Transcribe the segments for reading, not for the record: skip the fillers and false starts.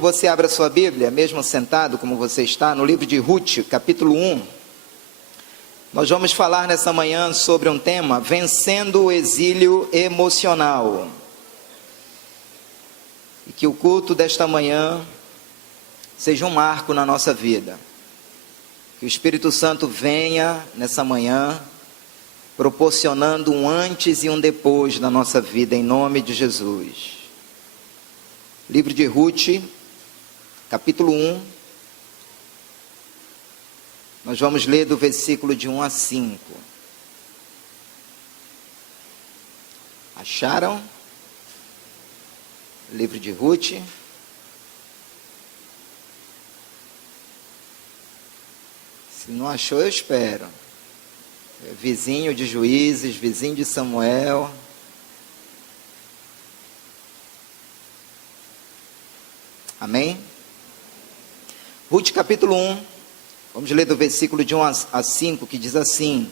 que você abra sua Bíblia, mesmo sentado como você está, no livro de Ruth, capítulo 1. Nós vamos falar nessa manhã sobre um tema, vencendo o exílio emocional. E que o culto desta manhã seja um marco na nossa vida. Que o Espírito Santo venha nessa manhã, proporcionando um antes e um depois na nossa vida, em nome de Jesus. Livro de Ruth, capítulo 1. Nós vamos ler do versículo de 1 a 5. Acharam? Livro de Ruth. Se não achou, eu espero. Vizinho de Juízes, vizinho de Samuel. Amém? Ruth capítulo 1, vamos ler do versículo de 1 a 5, que diz assim: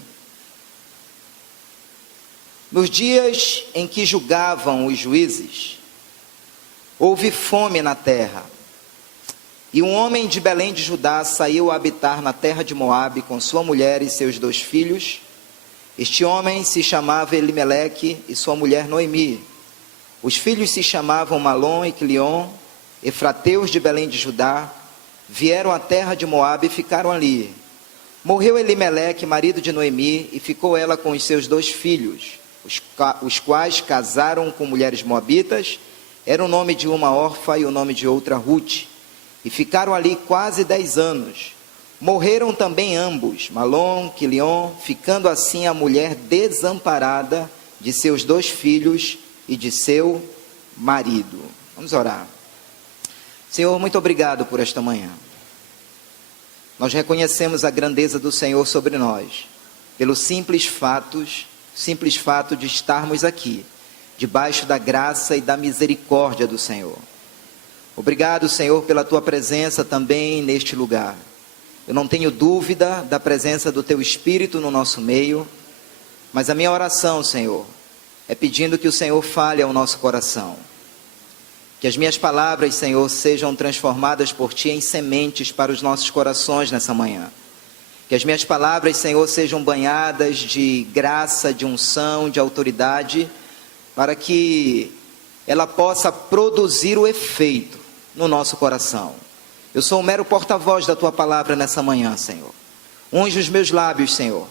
Nos dias em que julgavam os juízes, houve fome na terra, e um homem de Belém de Judá saiu a habitar na terra de Moabe com sua mulher e seus 2 filhos. Este homem se chamava Elimeleque e sua mulher Noemi. Os filhos se chamavam Malom e Quilion, efrateus de Belém de Judá. Vieram à terra de Moabe e ficaram ali. Morreu Elimeleque, marido de Noemi, e ficou ela com os seus 2 filhos, os quais casaram com mulheres moabitas. Era o nome de uma órfã e o nome de outra Ruth. E ficaram ali quase 10 anos. Morreram também ambos, Malom, Quilion, ficando assim a mulher desamparada de seus 2 filhos e de seu marido. Vamos orar. Senhor, muito obrigado por esta manhã. Nós reconhecemos a grandeza do Senhor sobre nós, pelo simples fato de estarmos aqui, debaixo da graça e da misericórdia do Senhor. Obrigado, Senhor, pela tua presença também neste lugar. Eu não tenho dúvida da presença do teu Espírito no nosso meio, mas a minha oração, Senhor, é pedindo que o Senhor fale ao nosso coração. Que as minhas palavras, Senhor, sejam transformadas por Ti em sementes para os nossos corações nessa manhã. Que as minhas palavras, Senhor, sejam banhadas de graça, de unção, de autoridade, para que ela possa produzir o efeito no nosso coração. Eu sou um mero porta-voz da Tua palavra nessa manhã, Senhor. Unge os meus lábios, Senhor,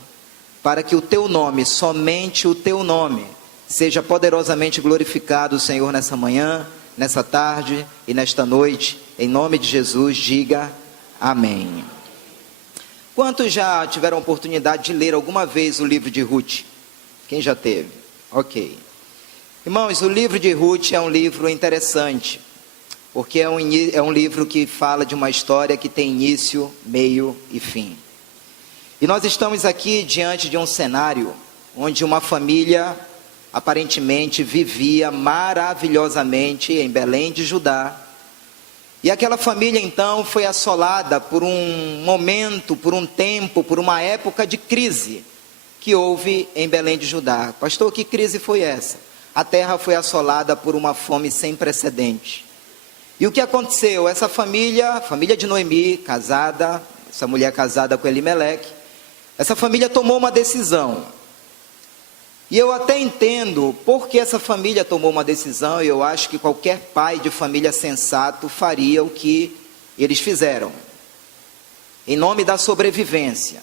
para que o Teu nome, somente o Teu nome, seja poderosamente glorificado, Senhor, nessa manhã, nessa tarde e nesta noite. Em nome de Jesus, diga amém. Quantos já tiveram a oportunidade de ler alguma vez o livro de Ruth? Quem já teve? Ok. Irmãos, o livro de Ruth é um livro interessante, porque é um livro que fala de uma história que tem início, meio e fim. E nós estamos aqui diante de um cenário onde uma família aparentemente vivia maravilhosamente em Belém de Judá. E aquela família então foi assolada por um momento, por um tempo, por uma época de crise que houve em Belém de Judá. Pastor, que crise foi essa? A terra foi assolada por uma fome sem precedente. E o que aconteceu? Essa família, a família de Noemi, casada, essa mulher casada com Elimeleque, essa família tomou uma decisão. E eu até entendo por que essa família tomou uma decisão, e eu acho que qualquer pai de família sensato faria o que eles fizeram, em nome da sobrevivência.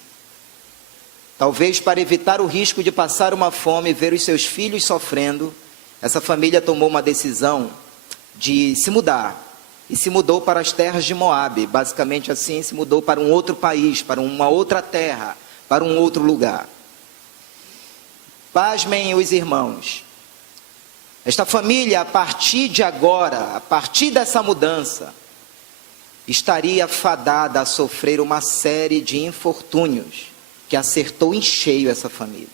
Talvez para evitar o risco de passar uma fome e ver os seus filhos sofrendo, essa família tomou uma decisão de se mudar, e se mudou para as terras de Moabe, basicamente assim, se mudou para um outro país, para uma outra terra, para um outro lugar. Pasmem os irmãos, esta família, a partir de agora, a partir dessa mudança, estaria fadada a sofrer uma série de infortúnios que acertou em cheio essa família.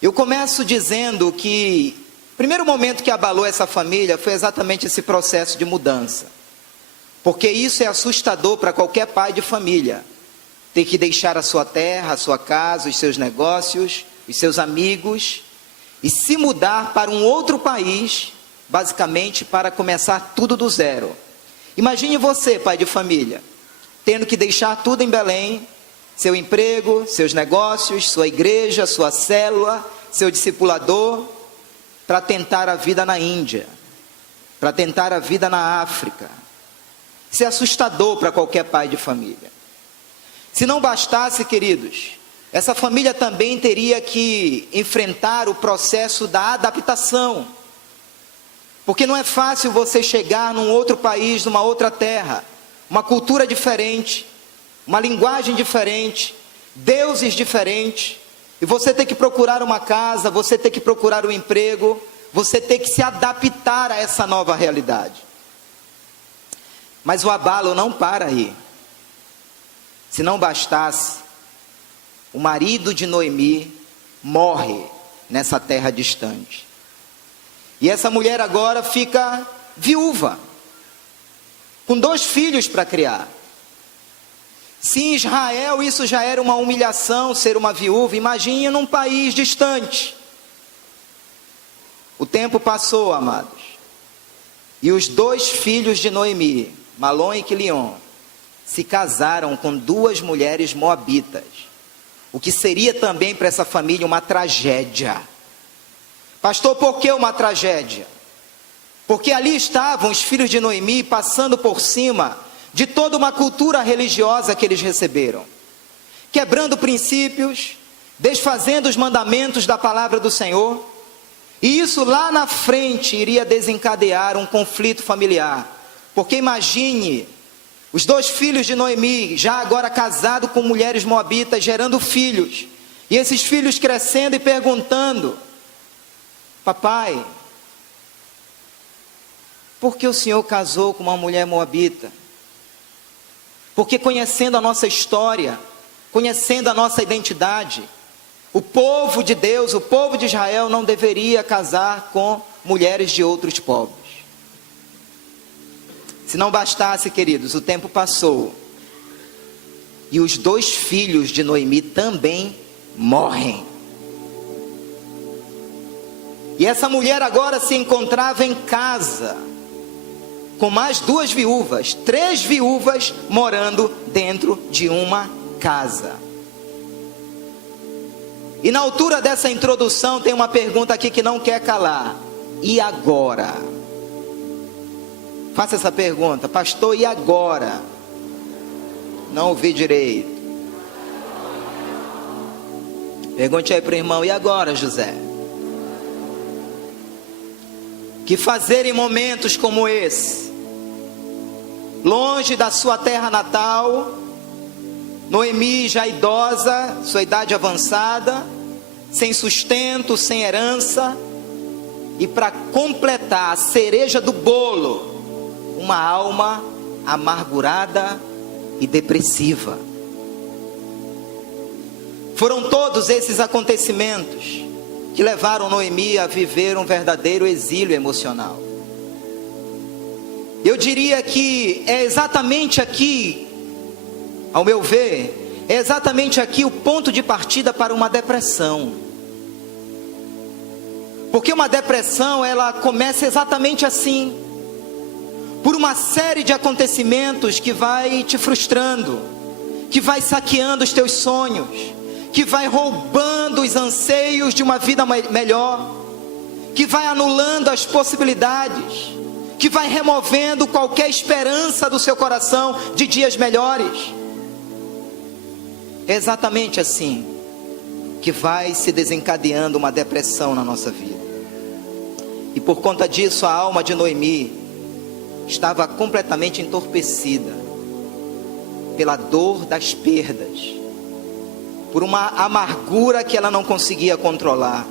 Eu começo dizendo que o primeiro momento que abalou essa família foi exatamente esse processo de mudança, porque isso é assustador para qualquer pai de família, ter que deixar a sua terra, a sua casa, os seus negócios, os seus amigos, e se mudar para um outro país, basicamente para começar tudo do zero. Imagine você, pai de família, tendo que deixar tudo em Belém, seu emprego, seus negócios, sua igreja, sua célula, seu discipulador, para tentar a vida na Índia, para tentar a vida na África. Isso é assustador para qualquer pai de família. Se não bastasse, queridos, essa família também teria que enfrentar o processo da adaptação. Porque não é fácil você chegar num outro país, numa outra terra, uma cultura diferente, uma linguagem diferente, deuses diferentes, e você ter que procurar uma casa, você ter que procurar um emprego, você ter que se adaptar a essa nova realidade. Mas o abalo não para aí. Se não bastasse, o marido de Noemi morre nessa terra distante. E essa mulher agora fica viúva, com 2 filhos para criar. Se em Israel isso já era uma humilhação, ser uma viúva, imagine num país distante. O tempo passou, amados, e os 2 filhos de Noemi, Malom e Quilion, se casaram com 2 mulheres moabitas, o que seria também para essa família uma tragédia. Pastor, por que uma tragédia? Porque ali estavam os filhos de Noemi passando por cima de toda uma cultura religiosa que eles receberam, quebrando princípios, desfazendo os mandamentos da palavra do Senhor, e isso lá na frente iria desencadear um conflito familiar. Porque imagine os 2 filhos de Noemi, já agora casados com mulheres moabitas, gerando filhos, e esses filhos crescendo e perguntando: papai, por que o senhor casou com uma mulher moabita? Porque conhecendo a nossa história, conhecendo a nossa identidade, o povo de Deus, o povo de Israel não deveria casar com mulheres de outros povos. Se não bastasse, queridos, o tempo passou e os 2 filhos de Noemi também morrem. E essa mulher agora se encontrava em casa, com mais 2 viúvas, 3 viúvas morando dentro de uma casa. E na altura dessa introdução tem uma pergunta aqui que não quer calar: e agora? Faça essa pergunta, pastor, e agora? Não ouvi direito. Pergunte aí para o irmão: e agora, José? Que fazer em momentos como esse? Longe da sua terra natal, Noemi já idosa, sua idade avançada, sem sustento, sem herança, e para completar a cereja do bolo, uma alma amargurada e depressiva. Foram todos esses acontecimentos que levaram Noemi a viver um verdadeiro exílio emocional. Eu diria que é exatamente aqui, ao meu ver, é exatamente aqui o ponto de partida para uma depressão. Porque uma depressão, ela começa exatamente assim, por uma série de acontecimentos que vai te frustrando, que vai saqueando os teus sonhos, que vai roubando os anseios de uma vida melhor, que vai anulando as possibilidades, que vai removendo qualquer esperança do seu coração de dias melhores. É exatamente assim que vai se desencadeando uma depressão na nossa vida. E por conta disso, a alma de Noemi estava completamente entorpecida pela dor das perdas, por uma amargura que ela não conseguia controlar.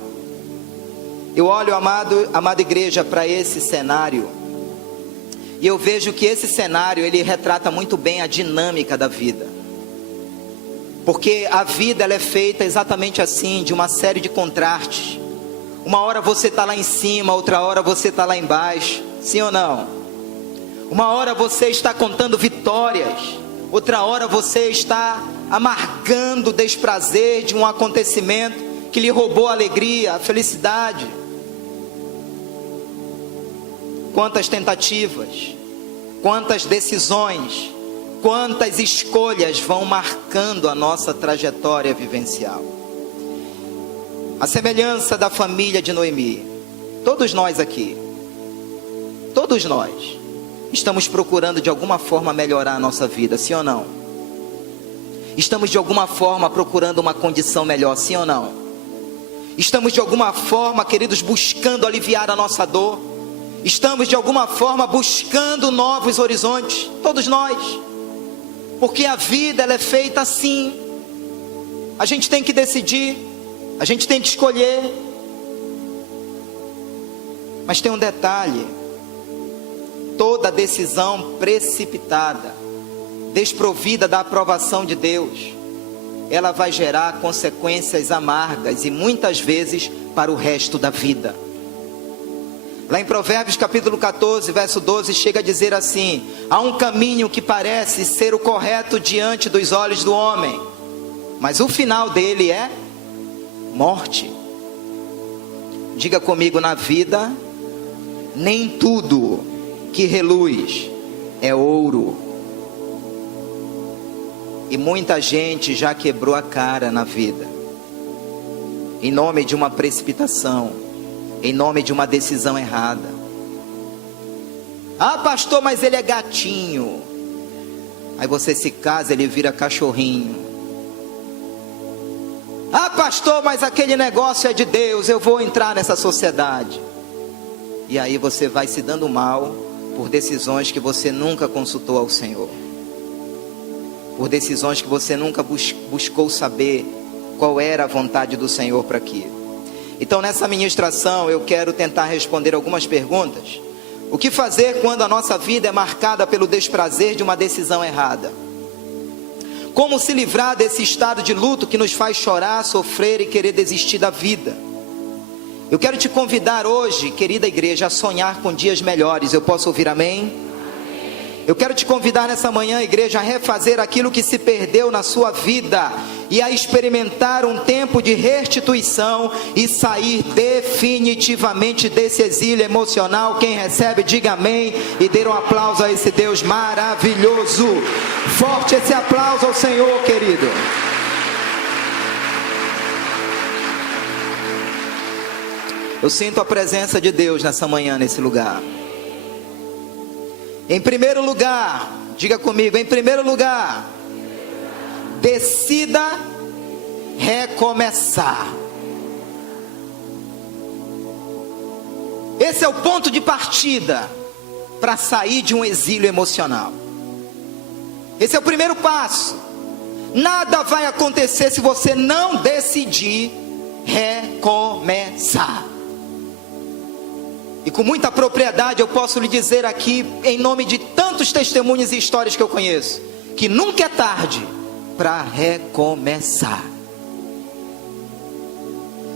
Eu olho, amada igreja, para esse cenário, e eu vejo que esse cenário, ele retrata muito bem a dinâmica da vida. Porque a vida, ela é feita exatamente assim, de uma série de contrastes. Uma hora você está lá em cima, outra hora você está lá embaixo, sim ou não? Uma hora você está contando vitórias, outra hora você está amargando o desprazer de um acontecimento que lhe roubou a alegria, a felicidade. Quantas tentativas, quantas decisões, quantas escolhas vão marcando a nossa trajetória vivencial. A semelhança da família de Noemi, todos nós aqui, todos nós, estamos procurando de alguma forma melhorar a nossa vida, sim ou não? Estamos de alguma forma procurando uma condição melhor, sim ou não? Estamos de alguma forma, queridos, buscando aliviar a nossa dor. Estamos de alguma forma buscando novos horizontes, todos nós. Porque a vida ela é feita assim. A gente tem que decidir, a gente tem que escolher. Mas tem um detalhe: toda decisão precipitada, desprovida da aprovação de Deus, ela vai gerar consequências amargas e muitas vezes para o resto da vida. Lá em Provérbios capítulo 14, verso 12, chega a dizer assim: há um caminho que parece ser o correto diante dos olhos do homem, mas o final dele é morte. Diga comigo: na vida, nem tudo que reluz é ouro. E muita gente já quebrou a cara na vida, em nome de uma precipitação, em nome de uma decisão errada. Ah, pastor, mas ele é gatinho. Aí você se casa, ele vira cachorrinho. Ah, pastor, mas aquele negócio é de Deus, eu vou entrar nessa sociedade. E aí você vai se dando mal por decisões que você nunca consultou ao Senhor, por decisões que você nunca buscou saber qual era a vontade do Senhor para aquilo. Então, nessa ministração eu quero tentar responder algumas perguntas. O que fazer quando a nossa vida é marcada pelo desprazer de uma decisão errada? Como se livrar desse estado de luto que nos faz chorar, sofrer e querer desistir da vida? Eu quero te convidar hoje, querida igreja, a sonhar com dias melhores. Eu posso ouvir amém? Eu quero te convidar nessa manhã, igreja, a refazer aquilo que se perdeu na sua vida e a experimentar um tempo de restituição e sair definitivamente desse exílio emocional. Quem recebe, diga amém e dê um aplauso a esse Deus maravilhoso. Forte esse aplauso ao Senhor, querido. Eu sinto a presença de Deus nessa manhã, nesse lugar. Em primeiro lugar, diga comigo, em primeiro lugar, decida recomeçar. Esse é o ponto de partida para sair de um exílio emocional. Esse é o primeiro passo. Nada vai acontecer se você não decidir recomeçar. E com muita propriedade eu posso lhe dizer aqui, em nome de tantos testemunhos e histórias que eu conheço, que nunca é tarde para recomeçar.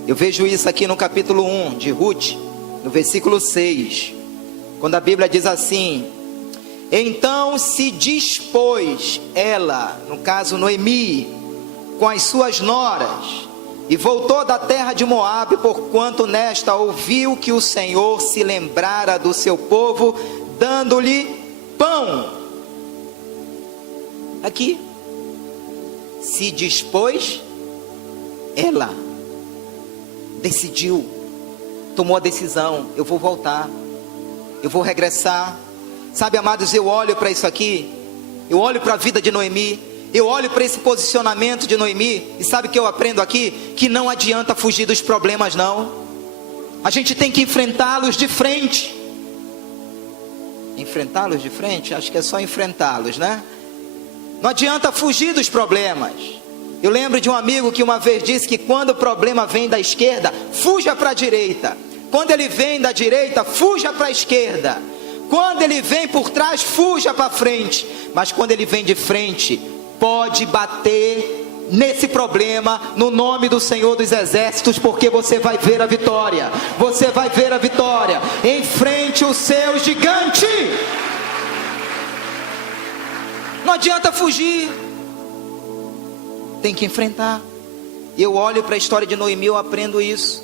Eu vejo isso aqui no capítulo 1 de Ruth, no versículo 6, quando a Bíblia diz assim: então se dispôs ela, no caso Noemi, com as suas noras, e voltou da terra de Moabe, porquanto nesta ouviu que o Senhor se lembrara do seu povo, dando-lhe pão. Aqui, se dispôs, ela decidiu, tomou a decisão: eu vou voltar, eu vou regressar. Sabe, amados, eu olho para isso aqui, eu olho para a vida de Noemi, eu olho para esse posicionamento de Noemi, e sabe o que eu aprendo aqui? Que não adianta fugir dos problemas, não. A gente tem que enfrentá-los de frente. Enfrentá-los de frente? Acho que é só enfrentá-los, né? Não adianta fugir dos problemas. Eu lembro de um amigo que uma vez disse que quando o problema vem da esquerda, fuja para a direita. Quando ele vem da direita, fuja para a esquerda. Quando ele vem por trás, fuja para frente. Mas quando ele vem de frente, pode bater nesse problema no nome do Senhor dos Exércitos, porque você vai ver a vitória. Você vai ver a vitória. Enfrente o seu gigante. Não adianta fugir, tem que enfrentar. Eu olho para a história de Noemi, eu aprendo isso.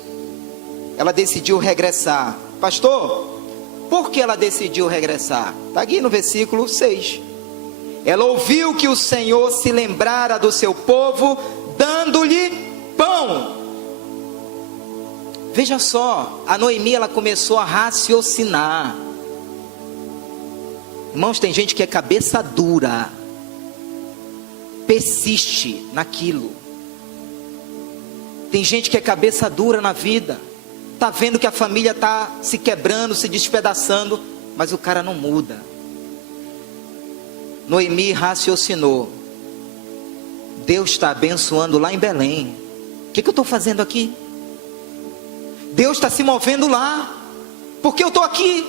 Ela decidiu regressar. Pastor, Por que ela decidiu regressar? Está aqui no versículo 6. Ela ouviu que o Senhor se lembrara do seu povo, dando-lhe pão. Veja só, a Noemi, ela começou a raciocinar. Irmãos, tem gente que é cabeça dura, persiste naquilo. Tem gente que é cabeça dura na vida, está vendo que a família está se quebrando, se despedaçando, mas o cara não muda. Noemi raciocinou: Deus está abençoando lá em Belém, o que eu estou fazendo aqui? Deus está se movendo lá, porque eu estou aqui.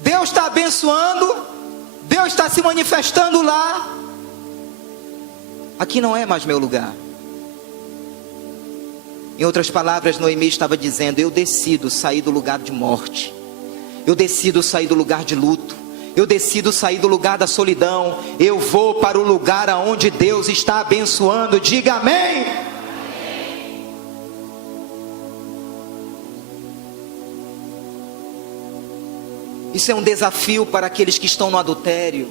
Deus está abençoando, Deus está se manifestando lá. Aqui não é mais meu lugar. Em outras palavras, Noemi estava dizendo: eu decido sair do lugar de morte, eu decido sair do lugar de luto, eu decido sair do lugar da solidão, eu vou para o lugar aonde Deus está abençoando. Diga amém. Isso é um desafio para aqueles que estão no adultério,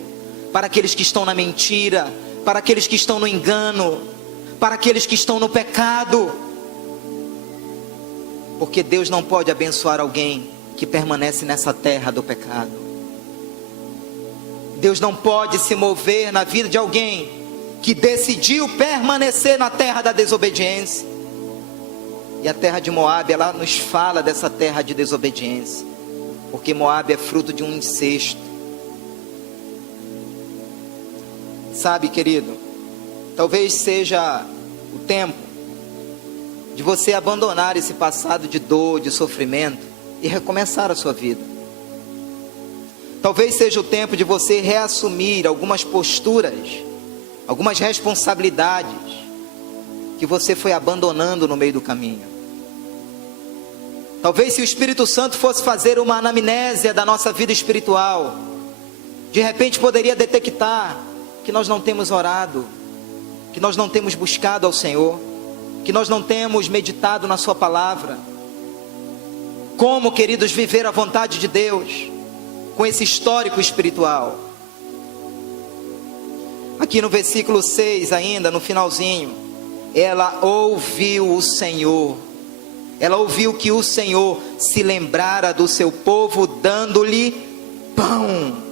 para aqueles que estão na mentira, para aqueles que estão no engano, para aqueles que estão no pecado. Porque Deus não pode abençoar alguém que permanece nessa terra do pecado. Deus não pode se mover na vida de alguém que decidiu permanecer na terra da desobediência. E a terra de Moabe, ela nos fala dessa terra de desobediência, porque Moabe é fruto de um incesto. Sabe, querido, talvez seja o tempo de você abandonar esse passado de dor, de sofrimento e recomeçar a sua vida. Talvez seja o tempo de você reassumir algumas posturas, algumas responsabilidades que você foi abandonando no meio do caminho. Talvez, se o Espírito Santo fosse fazer uma anamnésia da nossa vida espiritual, de repente poderia detectar que nós não temos orado, que nós não temos buscado ao Senhor, que nós não temos meditado na sua palavra. Como, queridos, viver a vontade de Deus com esse histórico espiritual? Aqui no versículo 6 ainda, no finalzinho, ela ouviu o Senhor. Ela ouviu que o Senhor se lembrara do seu povo, dando-lhe pão.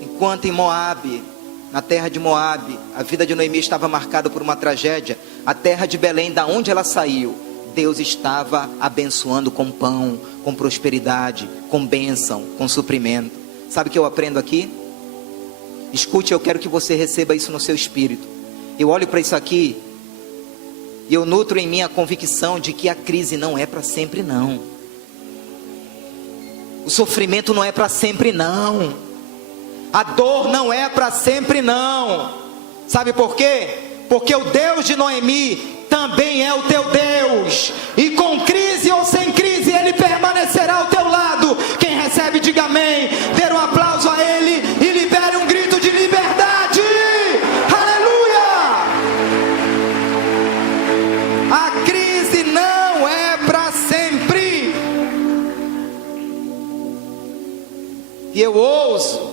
Enquanto em Moabe, na terra de Moabe, a vida de Noemi estava marcada por uma tragédia, a terra de Belém, da onde ela saiu, Deus estava abençoando com pão, com prosperidade, com bênção, com suprimento. Sabe o que eu aprendo aqui? Escute, eu quero que você receba isso no seu espírito. Eu olho para isso aqui e eu nutro em mim a convicção de que a crise não é para sempre, não. O sofrimento não é para sempre, não. A dor não é para sempre, não. Sabe por quê? Porque o Deus de Noemi também é o teu Deus, e com crise ou sem crise Ele permanecerá ao teu lado. Quem recebe, diga amém. Dê um aplauso a Ele e libere um grito de liberdade. Aleluia! A crise não é para sempre. E eu ouso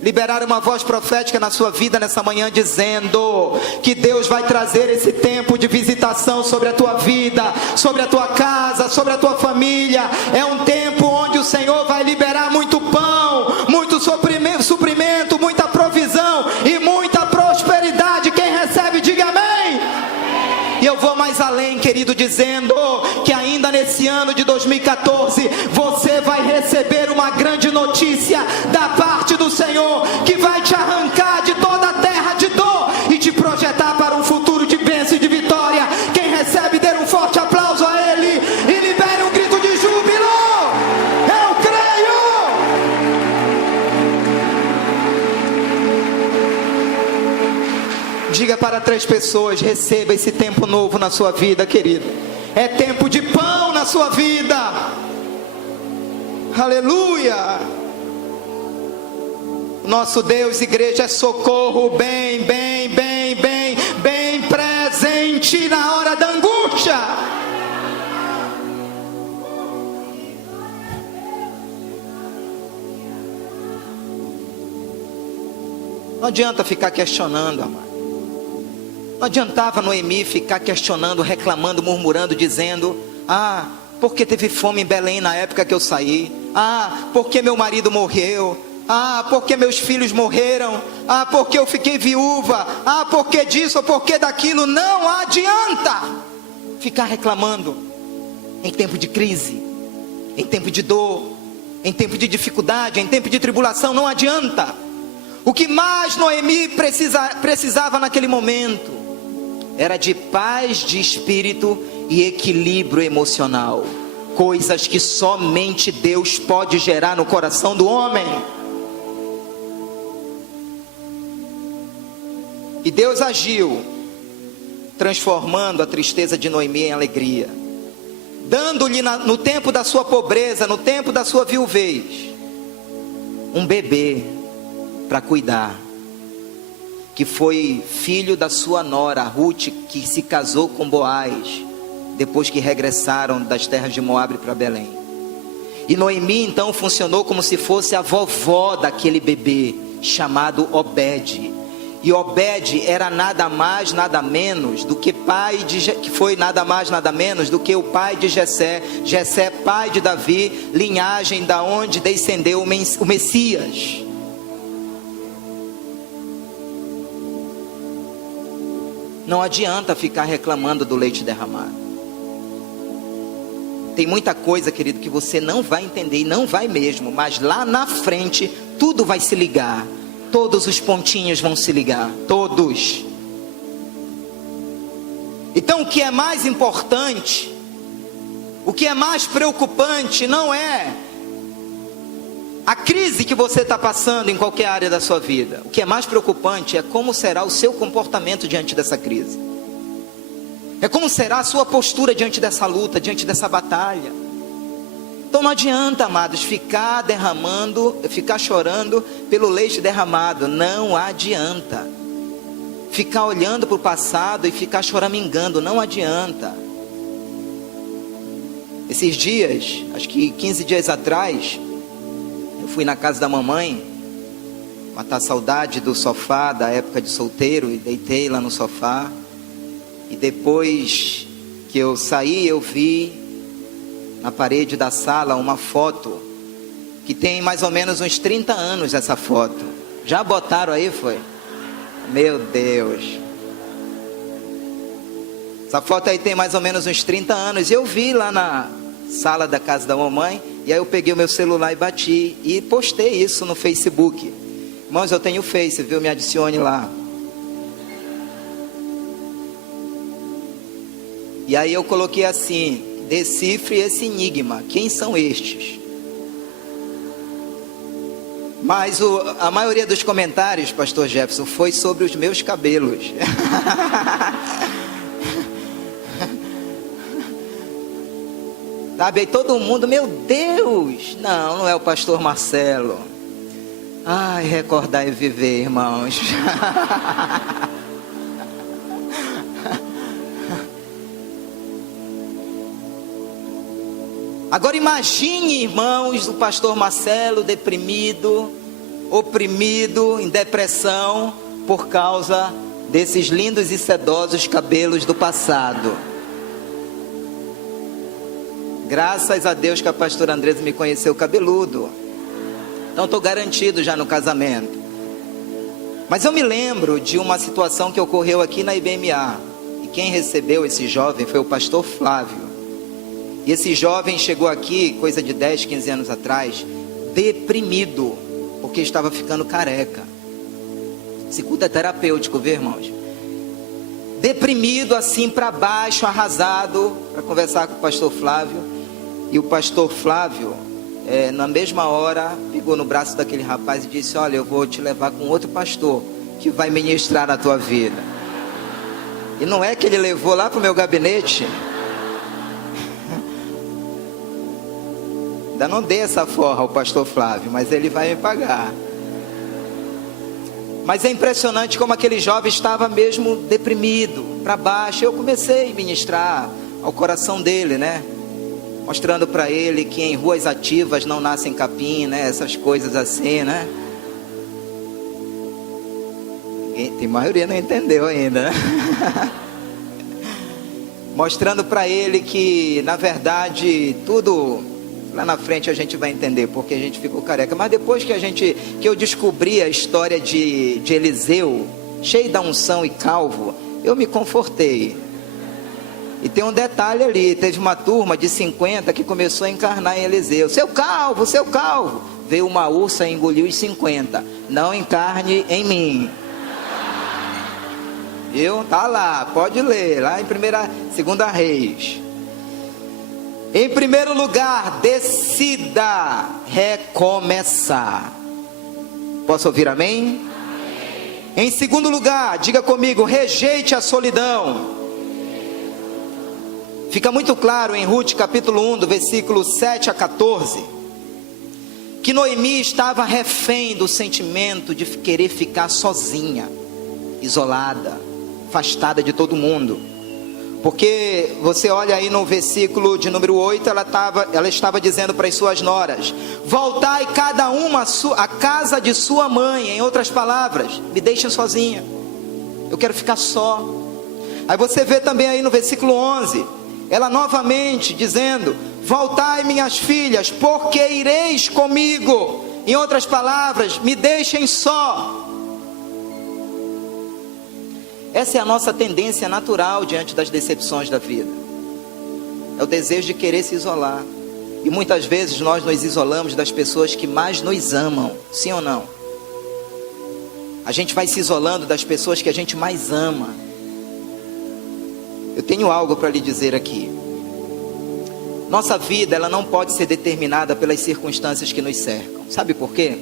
liberar uma voz profética na sua vida nessa manhã, dizendo que Deus vai trazer esse tempo de visitação sobre a tua vida, sobre a tua casa, sobre a tua família. É um tempo onde o Senhor vai liberar muito pão, muito suprimento, muita provisão e muita prosperidade. Quem recebe, diga amém. E eu vou mais além, querido, dizendo que ainda nesse ano de 2014, você vai receber uma grande notícia da parte do Senhor, que vai te arrancar de toda a terra de dor e te projetar para um futuro de bênção e de vitória. Quem recebe, dê um forte aplauso a Ele e libere um grito de júbilo. Eu creio. Diga para 3 pessoas: receba esse tempo novo na sua vida, querido. É tempo de pão na sua vida. Aleluia. Nosso Deus, igreja, é socorro bem presente na hora da angústia. Não adianta ficar questionando, amado. Não adiantava Noemi ficar questionando, reclamando, murmurando, dizendo: ah, porque teve fome em Belém na época que eu saí. Ah, porque meu marido morreu. Ah, porque meus filhos morreram. Ah, porque eu fiquei viúva. Ah, porque disso ou porque daquilo. Não adianta ficar reclamando em tempo de crise, em tempo de dor, em tempo de dificuldade, em tempo de tribulação. Não adianta. O que mais Noemi precisava naquele momento era de paz de espírito e equilíbrio emocional, coisas que somente Deus pode gerar no coração do homem. E Deus agiu, transformando a tristeza de Noemi em alegria, dando-lhe no tempo da sua pobreza, no tempo da sua viuvez, um bebê para cuidar, que foi filho da sua nora, Ruth, que se casou com Boaz, depois que regressaram das terras de Moabe para Belém. E Noemi então funcionou como se fosse a vovó daquele bebê, chamado Obed. E Obed era nada mais, nada menos do que o pai de Jessé. Jessé, pai de Davi, linhagem da onde descendeu o Messias. Não adianta ficar reclamando do leite derramado. Tem muita coisa, querido, que você não vai entender, e não vai mesmo, mas lá na frente tudo vai se ligar. Todos os pontinhos vão se ligar, todos. Então o que é mais importante, o que é mais preocupante não é a crise que você está passando em qualquer área da sua vida. O que é mais preocupante é como será o seu comportamento diante dessa crise. É como será a sua postura diante dessa luta, diante dessa batalha. Então não adianta, amados, ficar chorando pelo leite derramado. Não adianta. Ficar olhando para o passado e ficar choramingando. Não adianta. Esses dias, acho que 15 dias atrás, eu fui na casa da mamãe, matar saudade do sofá, da época de solteiro, e deitei lá no sofá. E depois que eu saí, eu vi na parede da sala uma foto, que tem mais ou menos uns 30 anos essa foto. Já botaram aí, foi? Meu Deus. Essa foto aí tem mais ou menos uns 30 anos. E eu vi lá na sala da casa da mamãe. E aí eu peguei o meu celular e bati. E postei isso no Facebook. Irmãos, eu tenho Face, viu? Me adicione lá. E aí eu coloquei assim: decifre esse enigma. Quem são estes? Mas a maioria dos comentários, pastor Jefferson, foi sobre os meus cabelos. Sabe, aí todo mundo: meu Deus, não é o pastor Marcelo. Ai, recordar e viver, irmãos. Agora imagine, irmãos, o pastor Marcelo deprimido, oprimido, em depressão, por causa desses lindos e sedosos cabelos do passado. Graças a Deus que a pastora Andresa me conheceu cabeludo. Então estou garantido já no casamento. Mas eu me lembro de uma situação que ocorreu aqui na IBMA. E quem recebeu esse jovem foi o pastor Flávio. E esse jovem chegou aqui, coisa de 10, 15 anos atrás, deprimido, porque estava ficando careca. Esse culto é terapêutico, viu, irmãos? Deprimido, assim, para baixo, arrasado, para conversar com o pastor Flávio. E o pastor Flávio, na mesma hora, pegou no braço daquele rapaz e disse: olha, eu vou te levar com outro pastor, que vai ministrar na tua vida. E não é que ele levou lá para o meu gabinete. Ainda não dei essa forra ao pastor Flávio, mas ele vai me pagar. Mas é impressionante como aquele jovem estava mesmo deprimido, para baixo. Eu comecei a ministrar ao coração dele, né? Mostrando para ele que em ruas ativas não nascem capim, né? Essas coisas assim, né? Tem maioria não entendeu ainda, né? Mostrando para ele que, na verdade, tudo lá na frente a gente vai entender porque a gente ficou careca. Mas depois que eu descobri a história de Eliseu, cheio da unção e calvo, eu me confortei. E tem um detalhe ali, teve uma turma de 50 que começou a encarnar em Eliseu. Seu calvo, seu calvo. Veio uma ursa e engoliu os 50. Não encarne em mim. Viu? Tá lá, pode ler, lá em 2 Reis. Em primeiro lugar, decida recomeçar. Posso ouvir amém? Em segundo lugar, diga comigo, rejeite a solidão. Fica muito claro em Ruth capítulo 1, do versículo 7 a 14, que Noemi estava refém do sentimento de querer ficar sozinha, isolada, afastada de todo mundo. Porque você olha aí no versículo de número 8, ela estava dizendo para as suas noras: voltai cada uma à casa de sua mãe. Em outras palavras, me deixem sozinha, eu quero ficar só. Aí você vê também aí no versículo 11, ela novamente dizendo: voltai, minhas filhas, porque ireis comigo. Em outras palavras, me deixem só. Essa é a nossa tendência natural diante das decepções da vida. É o desejo de querer se isolar. E muitas vezes nós nos isolamos das pessoas que mais nos amam. Sim ou não? A gente vai se isolando das pessoas que a gente mais ama. Eu tenho algo para lhe dizer aqui. Nossa vida, ela não pode ser determinada pelas circunstâncias que nos cercam. Sabe por quê?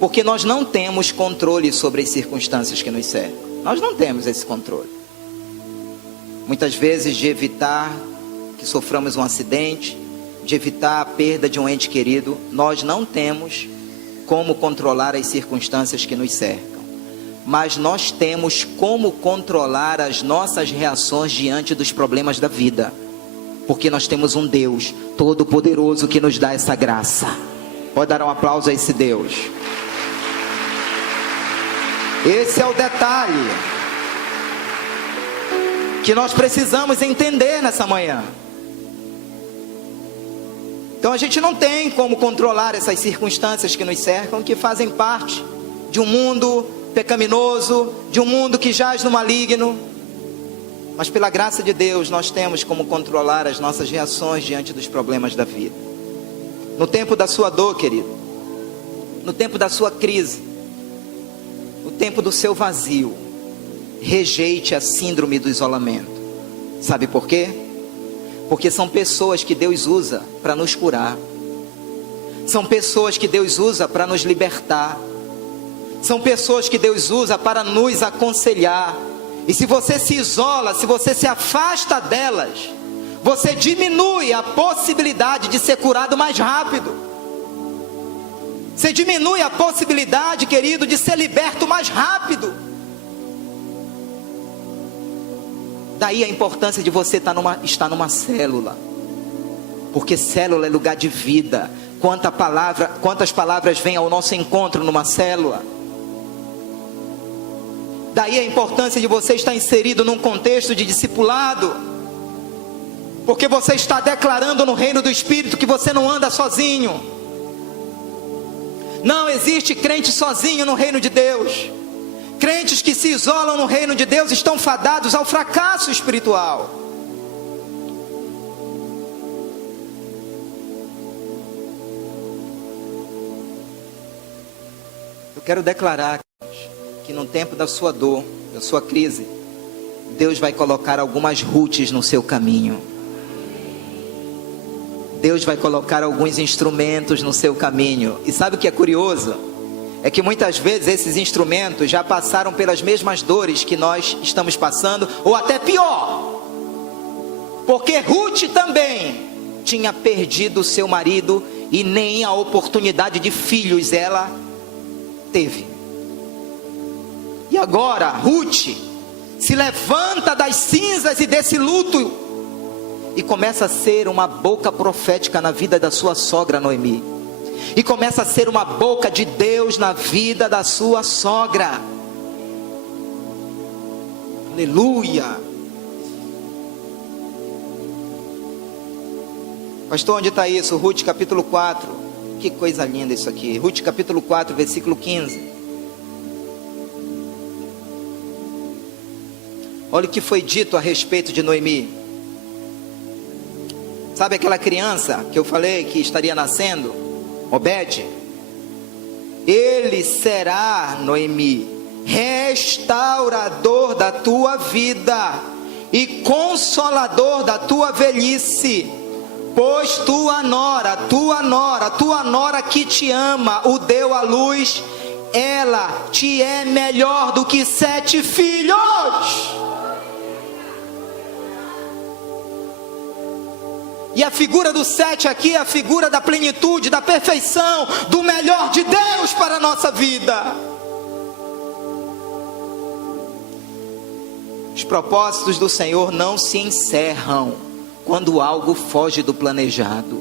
Porque nós não temos controle sobre as circunstâncias que nos cercam. Nós não temos esse controle. Muitas vezes, de evitar que soframos um acidente, de evitar a perda de um ente querido, nós não temos como controlar as circunstâncias que nos cercam. Mas nós temos como controlar as nossas reações diante dos problemas da vida. Porque nós temos um Deus todo-poderoso que nos dá essa graça. Pode dar um aplauso a esse Deus. Esse é o detalhe que nós precisamos entender nessa manhã. Então a gente não tem como controlar essas circunstâncias que nos cercam, que fazem parte de um mundo pecaminoso, de um mundo que jaz no maligno. Mas pela graça de Deus nós temos como controlar as nossas reações diante dos problemas da vida. No tempo da sua dor, querido, no tempo da sua crise, no tempo do seu vazio, rejeite a síndrome do isolamento. Sabe por quê? Porque são pessoas que Deus usa para nos curar. São pessoas que Deus usa para nos libertar. São pessoas que Deus usa para nos aconselhar. E se você se isola, se você se afasta delas, você diminui a possibilidade de ser curado mais rápido. Você diminui a possibilidade, querido, de ser liberto mais rápido. Daí a importância de você estar numa célula. Porque célula é lugar de vida. Quantas palavras vêm ao nosso encontro numa célula? Daí a importância de você estar inserido num contexto de discipulado. Porque você está declarando no reino do Espírito que você não anda sozinho. Não existe crente sozinho no reino de Deus. Crentes que se isolam no reino de Deus estão fadados ao fracasso espiritual. Eu quero declarar que no tempo da sua dor, da sua crise, Deus vai colocar algumas Ruths no seu caminho. Deus vai colocar alguns instrumentos no seu caminho. E sabe o que é curioso? É que muitas vezes esses instrumentos já passaram pelas mesmas dores que nós estamos passando, ou até pior. Porque Ruth também tinha perdido o seu marido e nem a oportunidade de filhos ela teve. E agora Ruth se levanta das cinzas e desse luto e começa a ser uma boca profética na vida da sua sogra Noemi. E começa a ser uma boca de Deus na vida da sua sogra. Aleluia. Pastor, onde está isso? Ruth capítulo 4. Que coisa linda isso aqui. Ruth capítulo 4, versículo 15. Olha o que foi dito a respeito de Noemi. Sabe aquela criança que eu falei que estaria nascendo? Obede. Ele será, Noemi, restaurador da tua vida e consolador da tua velhice, pois tua nora que te ama, o deu à luz, ela te é melhor do que 7 filhos. E a figura do 7 aqui é a figura da plenitude, da perfeição, do melhor de Deus para a nossa vida. Os propósitos do Senhor não se encerram quando algo foge do planejado.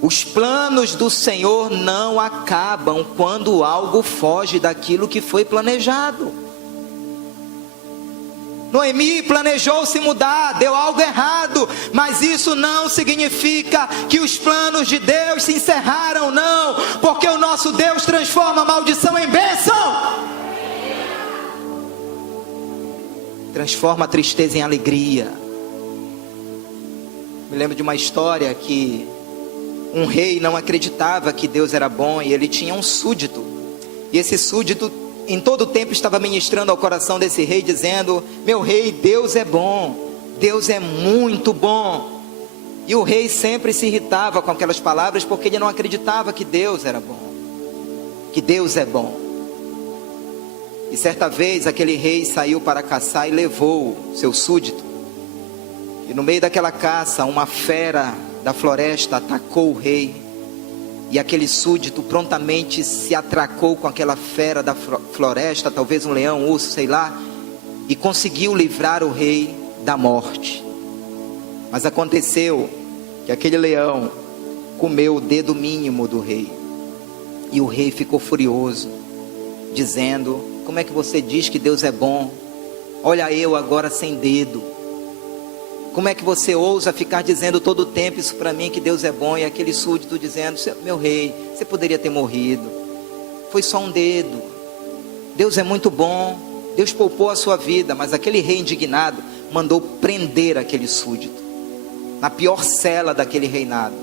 Os planos do Senhor não acabam quando algo foge daquilo que foi planejado. Noemi planejou se mudar, deu algo errado, mas isso não significa que os planos de Deus se encerraram, não, porque o nosso Deus transforma a maldição em bênção, transforma a tristeza em alegria. Me lembro de uma história que um rei não acreditava que Deus era bom, e ele tinha um súdito, e esse súdito em todo o tempo estava ministrando ao coração desse rei, dizendo: meu rei, Deus é bom, Deus é muito bom. E o rei sempre se irritava com aquelas palavras, porque ele não acreditava que Deus era bom, que Deus é bom. E certa vez aquele rei saiu para caçar e levou seu súdito, e no meio daquela caça, uma fera da floresta atacou o rei. E aquele súdito prontamente se atracou com aquela fera da floresta, talvez um leão, um urso, sei lá, e conseguiu livrar o rei da morte. Mas aconteceu que aquele leão comeu o dedo mínimo do rei, e o rei ficou furioso, dizendo: como é que você diz que Deus é bom? Olha eu agora sem dedo. Como é que você ousa ficar dizendo todo o tempo isso para mim, que Deus é bom? E aquele súdito dizendo: meu rei, você poderia ter morrido, foi só um dedo, Deus é muito bom, Deus poupou a sua vida. Mas aquele rei indignado mandou prender aquele súdito na pior cela daquele reinado,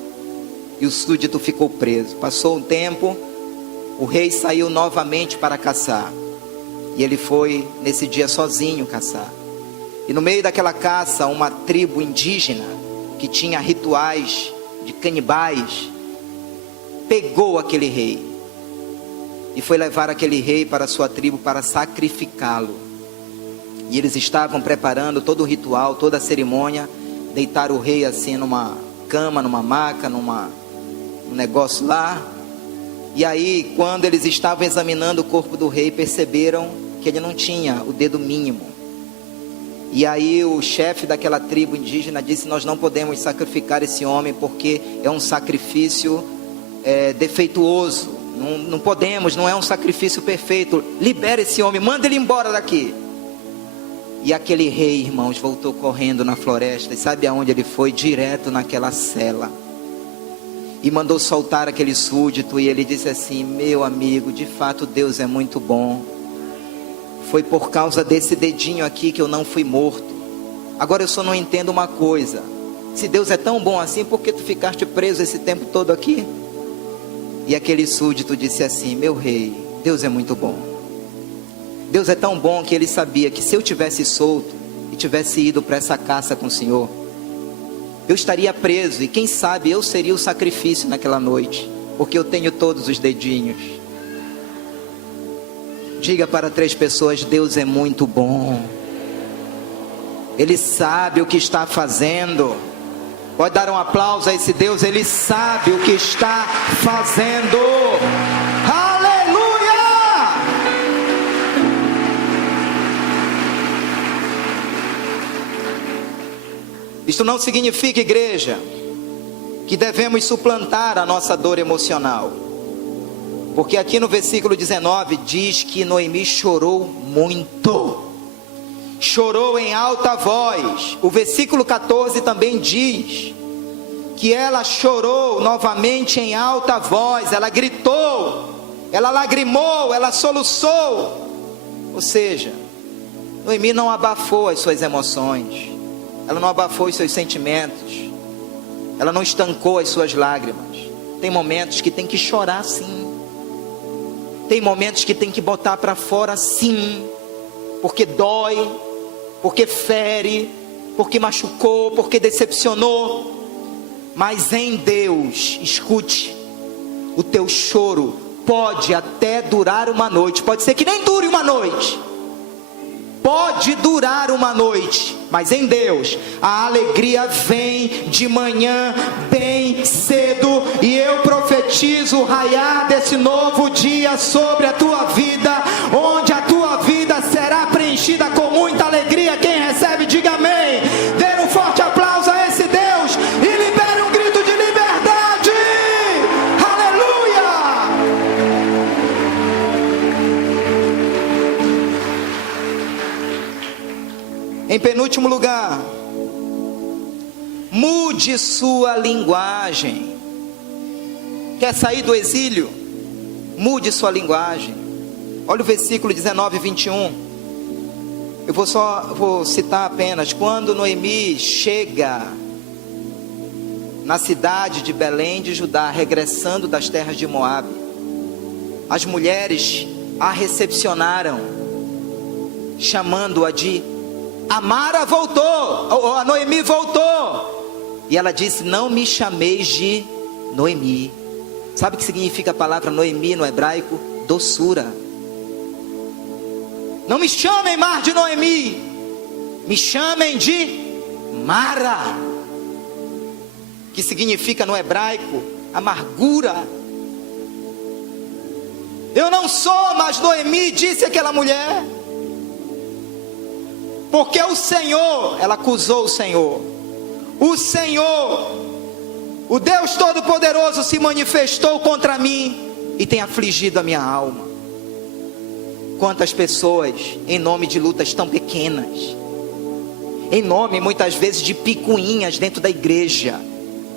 e o súdito ficou preso. Passou um tempo, o rei saiu novamente para caçar, e ele foi nesse dia sozinho caçar. E no meio daquela caça, uma tribo indígena que tinha rituais de canibais pegou aquele rei e foi levar aquele rei para a sua tribo para sacrificá-lo. E eles estavam preparando todo o ritual, toda a cerimônia. Deitaram o rei assim numa cama, numa maca, num negócio lá. E aí, quando eles estavam examinando o corpo do rei, perceberam que ele não tinha o dedo mínimo. E aí o chefe daquela tribo indígena disse: nós não podemos sacrificar esse homem, porque é um sacrifício defeituoso, não podemos, não é um sacrifício perfeito, libera esse homem, manda ele embora daqui. E aquele rei, irmãos, voltou correndo na floresta, e sabe aonde ele foi? Direto naquela cela, e mandou soltar aquele súdito. E ele disse assim: meu amigo, de fato Deus é muito bom, foi por causa desse dedinho aqui que eu não fui morto. Agora eu só não entendo uma coisa: se Deus é tão bom assim, por que tu ficaste preso esse tempo todo aqui? E aquele súdito disse assim: meu rei, Deus é muito bom. Deus é tão bom que ele sabia que se eu tivesse solto e tivesse ido para essa caça com o Senhor, eu estaria preso, e quem sabe eu seria o sacrifício naquela noite, porque eu tenho todos os dedinhos. Diga para 3 pessoas: Deus é muito bom, Ele sabe o que está fazendo. Pode dar um aplauso a esse Deus, Ele sabe o que está fazendo. Aleluia! Isto não significa, igreja, que devemos suplantar a nossa dor emocional, porque aqui no versículo 19 diz que Noemi chorou muito. chorou em alta voz. O versículo 14 também diz que ela chorou novamente em alta voz, ela gritou, ela lagrimou, ela soluçou. Ou seja, Noemi não abafou as suas emoções, ela não abafou os seus sentimentos, ela não estancou as suas lágrimas. Tem momentos que tem que chorar sim, tem momentos que tem que botar para fora sim, porque dói, porque fere, porque machucou, porque decepcionou. Mas em Deus, escute, o teu choro pode até durar uma noite, pode ser que nem dure uma noite, pode durar uma noite, mas em Deus a alegria vem de manhã bem cedo, e eu profetizo o raiar desse novo dia sobre a tua vida, onde a tua vida será preenchida com muita alegria. Quem recebe, diga amém. Dê um forte aplauso a esse Deus e libere um grito de liberdade. Aleluia! Em penúltimo lugar, mude sua linguagem. Quer sair do exílio? Mude sua linguagem. Olha o versículo 19 e 21. Eu vou citar apenas. Quando Noemi chega na cidade de Belém de Judá, regressando das terras de Moabe, as mulheres a recepcionaram, chamando-a de Amara voltou, a Noemi voltou. E ela disse: não me chameis de Noemi. Sabe o que significa a palavra Noemi no hebraico? Doçura. Não me chamem mais de Noemi, me chamem de Mara, que significa no hebraico amargura. Eu não sou mais Noemi, disse aquela mulher, porque o Senhor, ela acusou o Senhor, o Deus Todo-Poderoso se manifestou contra mim e tem afligido a minha alma. Quantas pessoas, em nome de lutas tão pequenas, em nome muitas vezes de picuinhas dentro da igreja,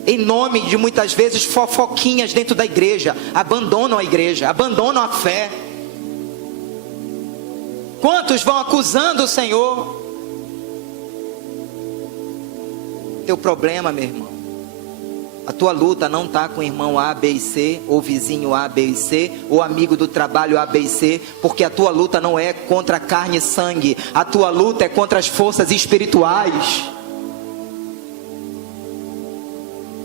em nome de muitas vezes fofoquinhas dentro da igreja, abandonam a igreja, abandonam a fé. Quantos vão acusando o Senhor? Teu problema, meu irmão, a tua luta não está com o irmão A, B e C, ou vizinho A, B e C, ou amigo do trabalho A, B e C, porque a tua luta não é contra carne e sangue, a tua luta é contra as forças espirituais.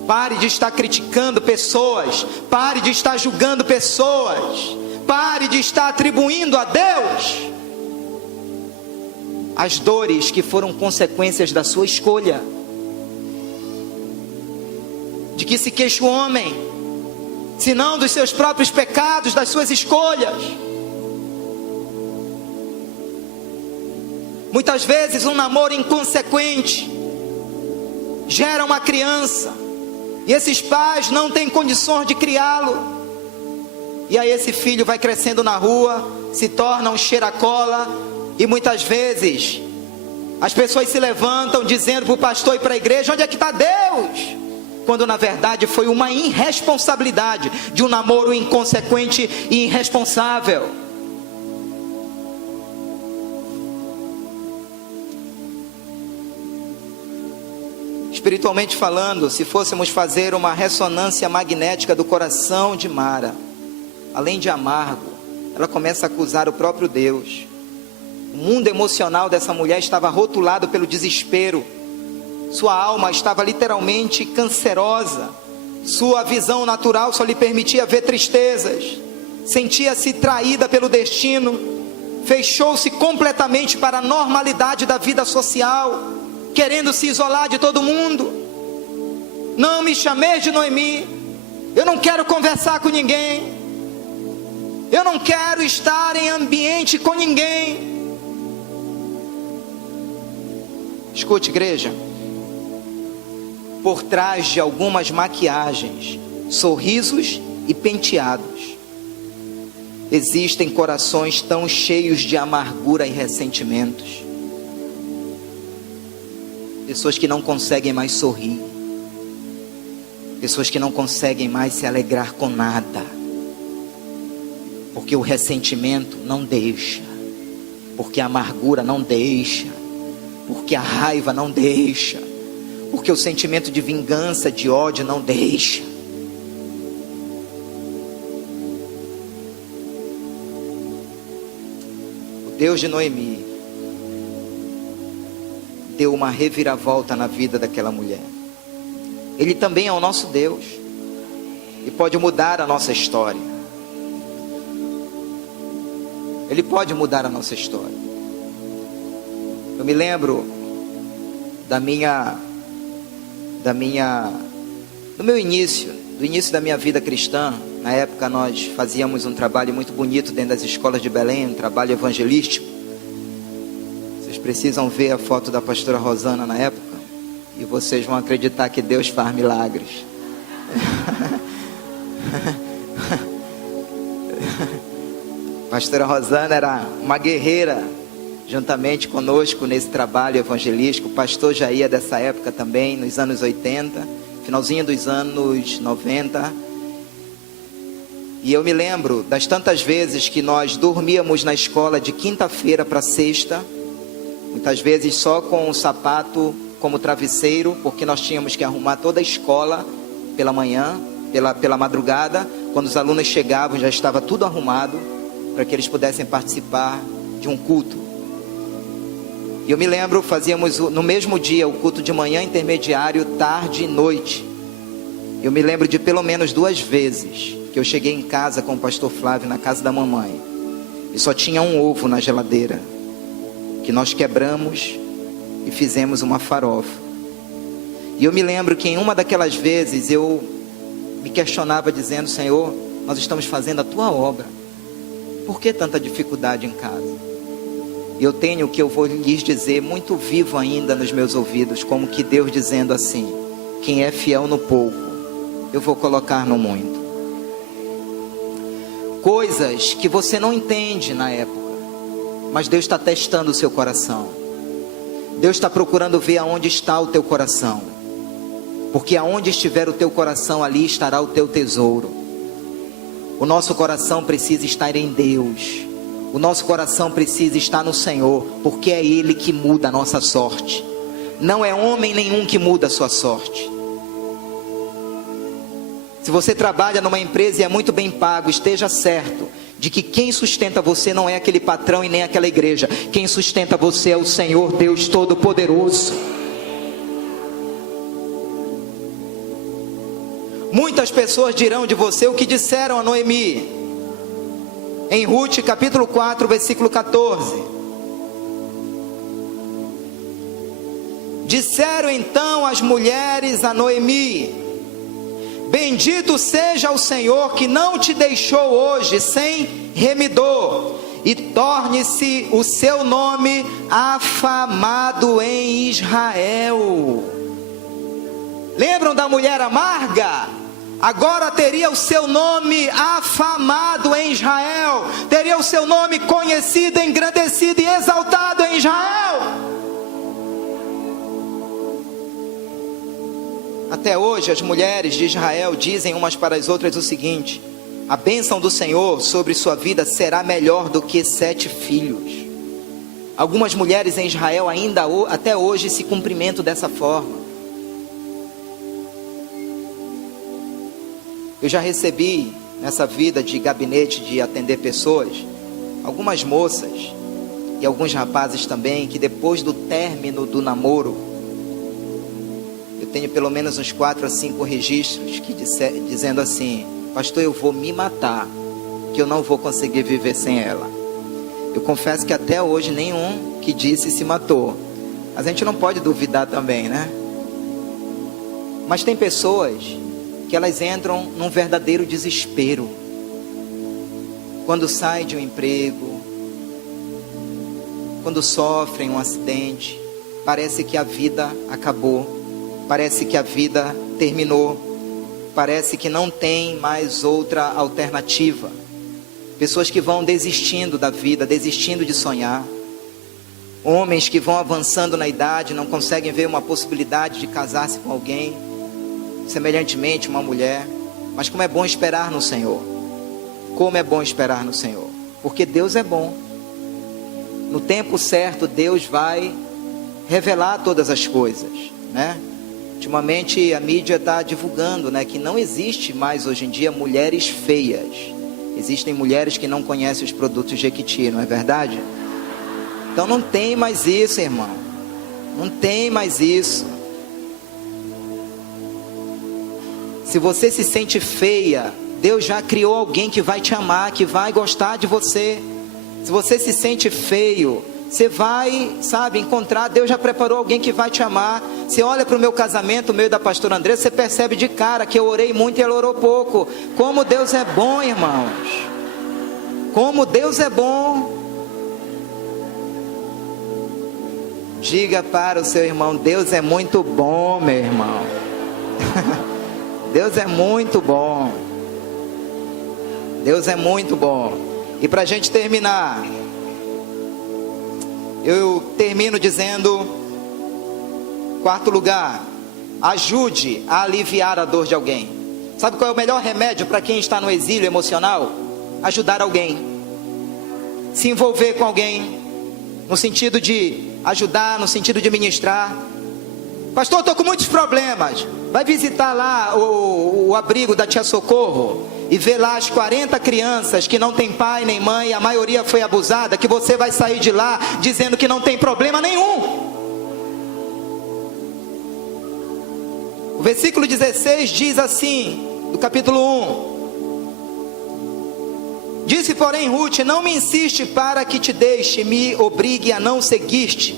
Pare de estar criticando pessoas, pare de estar julgando pessoas, pare de estar atribuindo a Deus as dores que foram consequências da sua escolha. De que se queixa o homem, senão dos seus próprios pecados, das suas escolhas. Muitas vezes um namoro inconsequente gera uma criança, e esses pais não têm condições de criá-lo, e aí esse filho vai crescendo na rua, se torna um cheira-cola, e muitas vezes as pessoas se levantam dizendo para o pastor e para a igreja: onde é que está Deus? Quando na verdade foi uma irresponsabilidade de um namoro inconsequente e irresponsável. Espiritualmente falando, se fôssemos fazer uma ressonância magnética do coração de Mara, além de amargo, ela começa a acusar o próprio Deus. O mundo emocional dessa mulher estava rotulado pelo desespero. Sua alma estava literalmente cancerosa. Sua visão natural só lhe permitia ver tristezas. Sentia-se traída pelo destino. Fechou-se completamente para a normalidade da vida social, querendo se isolar de todo mundo. Não me chameis de Noemi. Eu não quero conversar com ninguém. Eu não quero estar em ambiente com ninguém. Escute, igreja. Por trás de algumas maquiagens, sorrisos e penteados, existem corações tão cheios de amargura e ressentimentos. pessoas que não conseguem mais sorrir, pessoas que não conseguem mais se alegrar com nada, porque o ressentimento não deixa, porque a amargura não deixa, porque a raiva não deixa, porque o sentimento de vingança, de ódio não deixa. O Deus de Noemi deu uma reviravolta na vida daquela mulher. Ele também é o nosso Deus e pode mudar a nossa história. Ele pode mudar a nossa história. Eu me lembro do meu início, do início da minha vida cristã. Na época nós fazíamos um trabalho muito bonito dentro das escolas de Belém, um trabalho evangelístico. Vocês precisam ver a foto da pastora Rosana na época e vocês vão acreditar que Deus faz milagres. Pastora Rosana era uma guerreira juntamente conosco nesse trabalho evangelístico. O pastor Jair é dessa época também, nos anos 80, finalzinho dos anos 90. E eu me lembro das tantas vezes que nós dormíamos na escola de quinta-feira para sexta, muitas vezes só com o sapato como travesseiro, porque nós tínhamos que arrumar toda a escola pela manhã, pela madrugada. Quando os alunos chegavam já estava tudo arrumado para que eles pudessem participar de um culto. E eu me lembro, fazíamos no mesmo dia o culto de manhã, intermediário, tarde e noite. Eu me lembro de pelo menos 2 vezes que eu cheguei em casa com o pastor Flávio, na casa da mamãe, e só tinha um ovo na geladeira, que nós quebramos e fizemos uma farofa. E eu me lembro que em uma daquelas vezes eu me questionava dizendo: Senhor, nós estamos fazendo a tua obra, por que tanta dificuldade em casa? E eu tenho o que eu vou lhes dizer muito vivo ainda nos meus ouvidos, como que Deus dizendo assim: quem é fiel no pouco, eu vou colocar no muito. Coisas que você não entende na época, mas Deus está testando o seu coração. Deus está procurando ver aonde está o teu coração, porque aonde estiver o teu coração, ali estará o teu tesouro. O nosso coração precisa estar em Deus, o nosso coração precisa estar no Senhor, porque é Ele que muda a nossa sorte. Não é homem nenhum que muda a sua sorte. Se você trabalha numa empresa e é muito bem pago, esteja certo de que quem sustenta você não é aquele patrão e nem aquela igreja. Quem sustenta você é o Senhor Deus Todo-Poderoso. Muitas pessoas dirão de você o que disseram a Noemi em Ruth capítulo 4, versículo 14. Disseram então as mulheres a Noemi: bendito seja o Senhor que não te deixou hoje sem remidor, e torne-se o seu nome afamado em Israel. Lembram da mulher amarga? Agora teria o seu nome afamado em Israel, teria o seu nome conhecido, engrandecido e exaltado em Israel. Até hoje as mulheres de Israel dizem umas para as outras o seguinte: a bênção do Senhor sobre sua vida será melhor do que 7 filhos. Algumas mulheres em Israel ainda até hoje se cumprimentam dessa forma. Eu já recebi nessa vida de gabinete de atender pessoas, algumas moças e alguns rapazes também, que depois do término do namoro, eu tenho pelo menos uns 4 a 5 registros que dizendo assim: pastor, eu vou me matar, que eu não vou conseguir viver sem ela. Eu confesso que até hoje nenhum que disse se matou, mas a gente não pode duvidar também, né? Mas tem pessoas que elas entram num verdadeiro desespero quando saem de um emprego, quando sofrem um acidente. Parece que a vida acabou, parece que a vida terminou, parece que não tem mais outra alternativa. Pessoas que vão desistindo da vida, desistindo de sonhar. Homens que vão avançando na idade, não conseguem ver uma possibilidade de casar-se com alguém, semelhantemente uma mulher. Mas como é bom esperar no Senhor. Como é bom esperar no Senhor. Porque Deus é bom. No tempo certo, Deus vai revelar todas as coisas, né? Ultimamente a mídia está divulgando, né, que não existe mais hoje em dia mulheres feias. Existem mulheres que não conhecem os produtos Jequiti, não é verdade? Então não tem mais isso, irmão. Não tem mais isso. Se você se sente feia, Deus já criou alguém que vai te amar, que vai gostar de você. Se você se sente feio, você vai, sabe, encontrar, Deus já preparou alguém que vai te amar. Você olha para o meu casamento, o meu e da pastora Andressa, você percebe de cara que eu orei muito e ela orou pouco. Como Deus é bom, irmãos. Como Deus é bom. Diga para o seu irmão, Deus é muito bom, meu irmão. Deus é muito bom. Deus é muito bom. E para a gente terminar, eu termino dizendo, quarto lugar, ajude a aliviar a dor de alguém. Sabe qual é o melhor remédio para quem está no exílio emocional? Ajudar alguém. Se envolver com alguém, no sentido de ajudar, no sentido de ministrar. Pastor, eu estou com muitos problemas. Vai visitar lá o abrigo da Tia Socorro e ver lá as 40 crianças que não tem pai nem mãe, a maioria foi abusada, que você vai sair de lá dizendo que não tem problema nenhum. O versículo 16 diz assim, do capítulo 1. Disse, porém, Ruth, não me insiste para que te deixe, me obrigue a não seguir-te,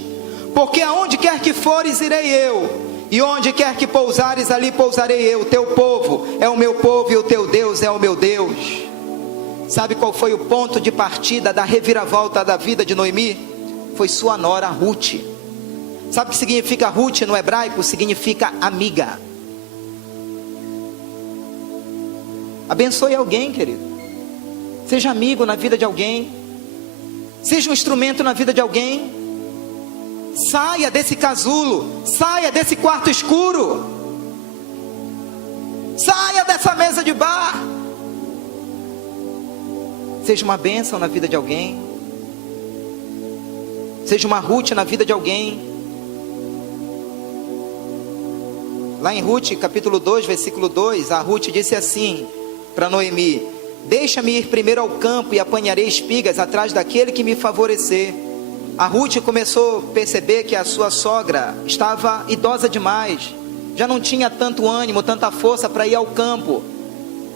porque aonde quer que fores, irei eu, e onde quer que pousares, ali pousarei eu. O teu povo é o meu povo, e o teu Deus é o meu Deus. Sabe qual foi o ponto de partida da reviravolta da vida de Noemi? Foi sua nora Ruth. Sabe o que significa Ruth no hebraico? Significa amiga. Abençoe alguém, querido. Seja amigo na vida de alguém. Seja um instrumento na vida de alguém. Saia desse casulo. Saia desse quarto escuro. Saia dessa mesa de bar. Seja uma bênção na vida de alguém. Seja uma Ruth na vida de alguém. Lá em Ruth, capítulo 2, versículo 2, a Ruth disse assim para Noemi: deixa-me ir primeiro ao campo e apanharei espigas atrás daquele que me favorecer. A Ruth começou a perceber que a sua sogra estava idosa demais, já não tinha tanto ânimo, tanta força para ir ao campo.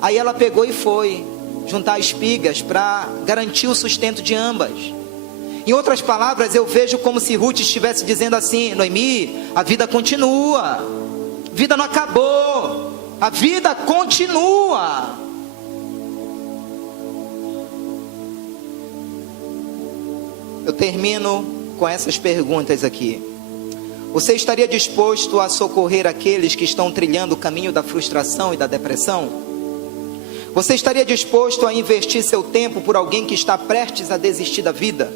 Aí ela pegou e foi juntar espigas para garantir o sustento de ambas. Em outras palavras, eu vejo como se Ruth estivesse dizendo assim: Noemi, a vida continua, a vida não acabou, a vida continua. Eu termino com essas perguntas aqui. Você estaria disposto a socorrer aqueles que estão trilhando o caminho da frustração e da depressão? Você estaria disposto a investir seu tempo por alguém que está prestes a desistir da vida?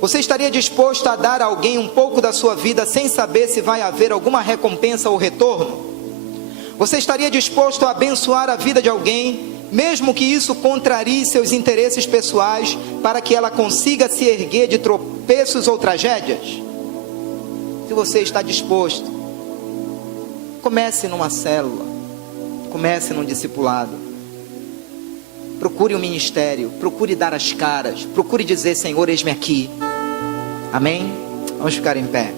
Você estaria disposto a dar a alguém um pouco da sua vida sem saber se vai haver alguma recompensa ou retorno? Você estaria disposto a abençoar a vida de alguém, mesmo que isso contrarie seus interesses pessoais, para que ela consiga se erguer de tropeços ou tragédias? Se você está disposto, comece numa célula, comece num discipulado, procure um ministério, procure dar as caras, procure dizer: Senhor, eis-me aqui. Amém? Vamos ficar em pé.